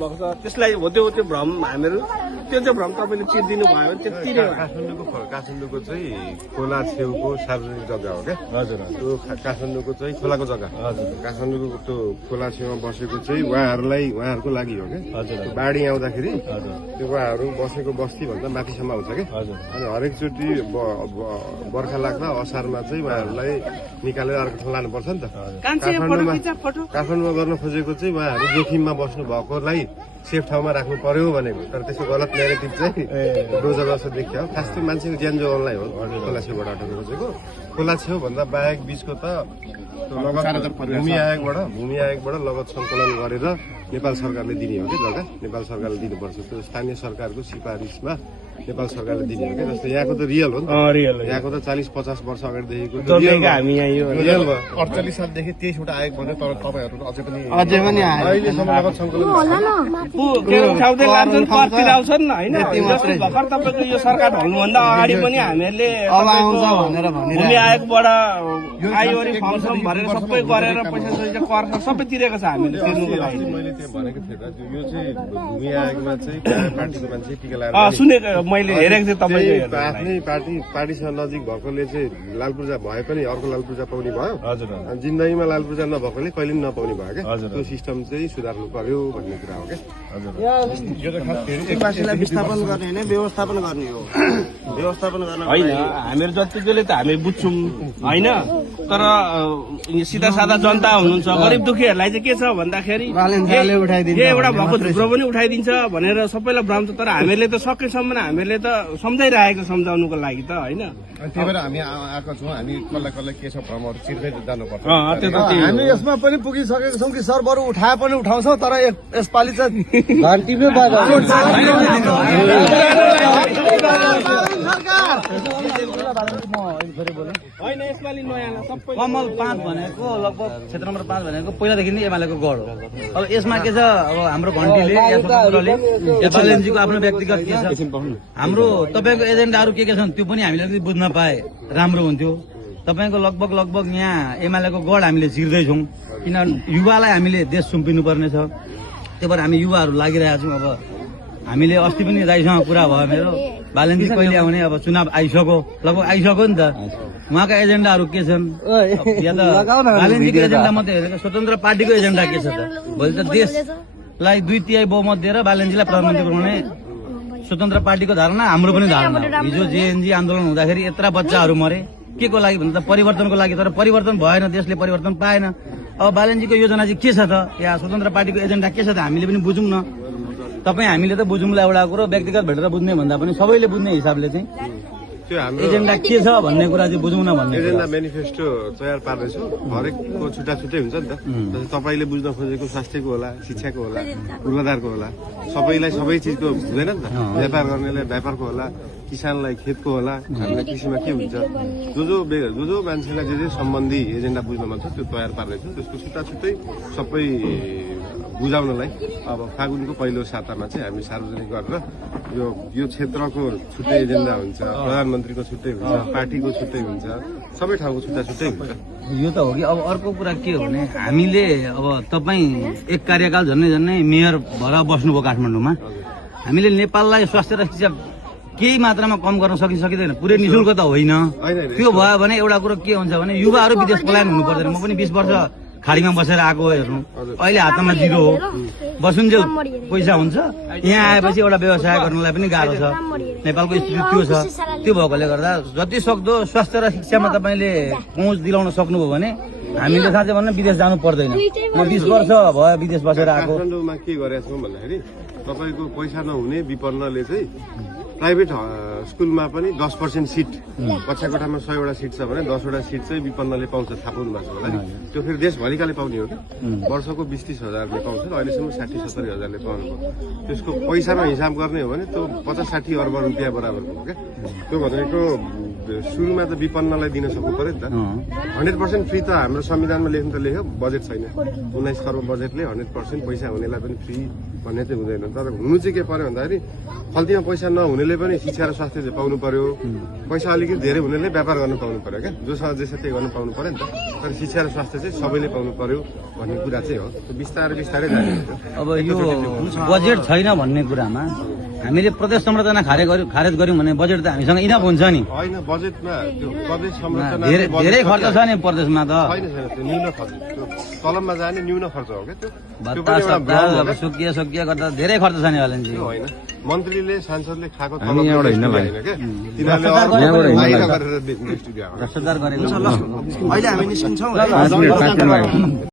भएको छ त्यसलाई हो त्यो भ्रम हामीहरू त्यो चाहिँ भ्रम तपाईँले चिर्दिनु भयो त्यति नै काठमाडौँको चाहिँ खोला छेउको सार्वजनिक जग्गा हो क्या हजुर त्यो काठमाडौँको चाहिँ खोलाको जग्गा हजुर काठमाडौँको त्यो खोला छेउमा बसेको चाहिँ उहाँहरूको लागि हो क्या हजुर बाढी आउँदाखेरि त्यो उहाँहरू बसेको बस्ती भन्दा माथिसम्म आउँछ क्या हजुर अनि हरेकचोटि बर्खा लाग्दा असारमा चाहिँ उहाँहरूलाई निकालेर अर्को ठाउँ लानुपर्छ नि त काठमाडौँमा गर्न खोजेको चाहिँ उहाँहरू जोखिममा बस्नु भएकोलाई सेफ ठाउँमा राख्नु पर्यो भनेको तर त्यसको गलत नेगेटिभ चाहिँ डोजर जस्तो देखियो खास त्यो मान्छेको ज्यान जोगाउनलाई हो खोला छेउबाट हटाउनु खोजेको खोला छेउ भन्दा बाहेक बिचको त भूमि आयोगबाट लगत सङ्कलन गरेर नेपाल सरकारले दिने हो कि जग्गा नेपाल सरकारले दिनुपर्छ त्यो स्थानीय सरकारको सिफारिसमा नेपाल सरकारले दिने हो कि जस्तो यहाँको त रियल हो नि यहाँको त 40-50 वर्ष अगाडिदेखिको हामी रियल भयो 48 सालदेखि 23 वटा आयोग भन्यो तर तपाईँहरू अझै पनि अहिलेसम्म लगत सङ्कलन आउँछन् होइन भर्खर तपाईँको यो सरकार ढल्नुभन्दा अगाडि पनि हामीहरूले भूमि आयोगबाट आइवरी फर्म भरेर सबै गरेर पैसा कर सबै तिरेको छ हामीले तिर्नुको लागि मैले त्यो भनेको थिएँ त यो चाहिँ भूमि आयोगमा चाहिँ पार्टीको मान्छे टिका लगाएर सुनेको मैले हेरेको थिएँ तपाईँको आफ्नै पार्टीसँग नजिक भएकोले चाहिँ लाल पूर्जा भए पनि अर्को लाल पूर्जा पाउने भयो हजुर जिन्दगीमा लाल पूर्जा नभएकोले कहिले पनि नपाउने भयो क्या त्यो सिस्टम चाहिँ सुधार्नु पर्यो भन्ने कुरा हो क्या वासीलाई विस्थापन गर्ने होइन व्यवस्थापन गर्ने हो व्यवस्थापन गर्न होइन हामीहरू जतिजोले त हामी बुझ्छौँ होइन तर सिधा सादा जनता हुनुहुन्छ गरिब दुखीहरूलाई चाहिँ के छ भन्दाखेरि एउटा भएको झुक्रो पनि उठाइदिन्छ भनेर सबैलाई भ्रम छ तर हामीहरूले त सकेसम्म हामीहरूले त सम्झाइरहेको सम्झाउनुको लागि त होइन त्यही भएर हामी आएको छौँ हामी कसलाई के छ भ्रमहरू चिर्दै जानुपर्छ हामी यसमा पनि पुगिसकेको छौँ कि सर बरु उठाए पनि उठाउँछौँ तर यसपालि चाहिँ कमल 5 भनेको लगभग क्षेत्र नम्बर 5 भनेको पहिलादेखि नै एमालेको गढ हो। अब यसमा के छ अब हाम्रो घन्टीले या स्वतन्त्रले या बालेनजीको आफ्नो व्यक्तिगत के छ हाम्रो तपाईँको एजेन्डाहरू के छन् त्यो पनि हामीले अलिकति बुझ्न पाए राम्रो हुन्थ्यो। तपाईँको लगभग यहाँ एमालेको गढ हामीले चिर्दैछौँ किनभने युवालाई हामीले देश सुम्पिनु पर्ने छ त्यही भएर हामी युवाहरू लागिरहेका छौँ। अब हामीले अस्ति पनि दाइसँग कुरा भयो मेरो बालेनजी कहिले आउने अब चुनाव आइसक्यो लगभग आइसक्यो नि त उहाँका एजेन्डाहरू के छन् या त बालेनजीको एजेन्डा मात्रै हेरेको स्वतन्त्र पार्टीको एजेन्डा के छ त भोलि त देशलाई 2/3 बहुमत दिएर बालेनजीलाई प्रधानमन्त्री बनाउने स्वतन्त्र पार्टीको धारणा हाम्रो पनि धारणा हिजो जेएनजी आन्दोलन हुँदाखेरि यत्रा बच्चाहरू मरे के को लागि भन्दा परिवर्तनको लागि तर परिवर्तन भएन देशले परिवर्तन पाएन। अब बालेनजीको योजना चाहिँ के छ त या स्वतन्त्र पार्टीको एजेन्डा के छ त हामीले पनि बुझौँ न तपाईँ हामीले त बुझौँला एउटा कुरो व्यक्तिगत भेटेर बुझ्ने भन्दा पनि सबैले बुझ्ने हिसाबले चाहिँ त्यो हाम्रो एजेन्डा के छ भन्ने कुरा चाहिँ बुझौँ न भन्ने एजेन्डा मेनिफेस्टो तयार पार्दैछु हरेकको छुट्टा छुट्टै हुन्छ नि त जस्तै तपाईँले बुझ्न खोजेको स्वास्थ्यको होला शिक्षाको होला पूर्वाधारको होला सबैलाई सबै चिजको हुँदैन नि त व्यापार गर्नेलाई व्यापारको होला किसानलाई खेतको होला हामीलाई कृषिमा के हुन्छ जो मान्छेलाई जे सम्बन्धी एजेन्डा बुझ्न मन छ त्यो तयार पार्दैछु त्यसको छुट्टा छुट्टै सबै बुझाउनलाई अब फागुनको पहिलो सातामा चाहिँ हामी सार्वजनिक गरेर यो क्षेत्रको छुट्टै एजेन्डा हुन्छ प्रधानमन्त्रीको छुट्टै हुन्छ पार्टीको छुट्टै हुन्छ सबै ठाउँको छुट्टा छुट्टै हुन्छ यो त हो कि अब अर्को कुरा के हो भने हामीले अब तपाईँ एक कार्यकाल झन्नै मेयर भएर बस्नुभयो काठमाडौँमा हामीले नेपाललाई स्वास्थ्य र शिक्षा केही मात्रामा कम गर्न सकिँदैन पुरै निशुल्क त होइन त्यो भयो भने एउटा कुरो के हुन्छ भने युवाहरू विदेश पलायन हुनु पर्दैन म पनि 20 वर्ष खाडीमा बसेर आएको हेर्नु अहिले हातमा जिरो हो बसुन्जेल पैसा हुन्छ यहाँ आएपछि एउटा व्यवसाय गर्नलाई पनि गाह्रो छ नेपालको स्थिति त्यो छ त्यो भएकोले गर्दा जति सक्दो स्वास्थ्य र शिक्षामा तपाईँले पहुँच दिलाउन सक्नुभयो भने हामीले साँच्चै भन्नु विदेश जानु पर्दैन म 20 वर्ष भयो विदेश बसेर आएको काठमाडौँमा के गरेका छौँ भन्दाखेरि तपाईँको पैसा नहुने विपन्नले चाहिँ प्राइभेट स्कुलमा पनि 10% सिट कक्षा कोठामा 100 वटा सिट छ भने 10 वटा सिट चाहिँ विपन्नले पाउँछ थाहा पाउनु भएको छ होला त्यो फेरि देशभरिकाले पाउने हो कि वर्षको 20-30 हजारले पाउँछ अहिलेसम्म 60-70 हजारले पाउनु त्यसको पैसामा हिसाब गर्ने हो भने त्यो 50-60 अर्ब रुपियाँ बराबरको हो क्या त्यो भनेको सुरुमा त विपन्नलाई दिन सक्नु पर्यो नि त 100% फ्री त हाम्रो संविधानमा लेख्नु त लेख्यो बजेट छैन 19 खर्ब बजेटले 100% पैसा हुनेलाई पनि फ्री भन्ने चाहिँ हुँदैन। तर हुनु चाहिँ के पर्यो भन्दाखेरि फल्तीमा पैसा नहुनेले पनि शिक्षा र स्वास्थ्य चाहिँ पाउनु पर्यो, पैसा अलिकति धेरै हुनेले व्यापार गर्न पाउनु पर्यो क्या, जोसँग जे छ त्यही गर्नु पाउनु पर्यो नि त। तर शिक्षा र स्वास्थ्य चाहिँ सबैले पाउनु पर्यो भन्ने कुरा चाहिँ हो। बिस्तारै बिस्तारै जाने हुन्छ। अब यो बजेट छैन भन्ने कुरामा हामीले प्रदेश संरचना खारेज गर्यौँ भने बजेट त हामीसँग इनफ हुन्छ नि। होइन, बजेटमा त्यो प्रदेश संरचना धेरै खर्च छ नि प्रदेशमा त। छैन छैन, त्यो न्यून खर्च, त्यो कलममा जाने न्यून खर्च हो क्या त्यो। त्यो भत्ता पनि एउटा सत्ता भ्रम हो अब क्या। सुकिया गर्दा धेरै खर्च छ नि वालेन्जी। त्यो होइन, मन्त्रीले सांसदले खाएको तलब होइन क्या, तिनीहरूले अरू बाहिर गरेर बेच्ने स्टुडियो हो। भ्रष्टाचार गरेको अहिले हामी निस्किन्छौँ है।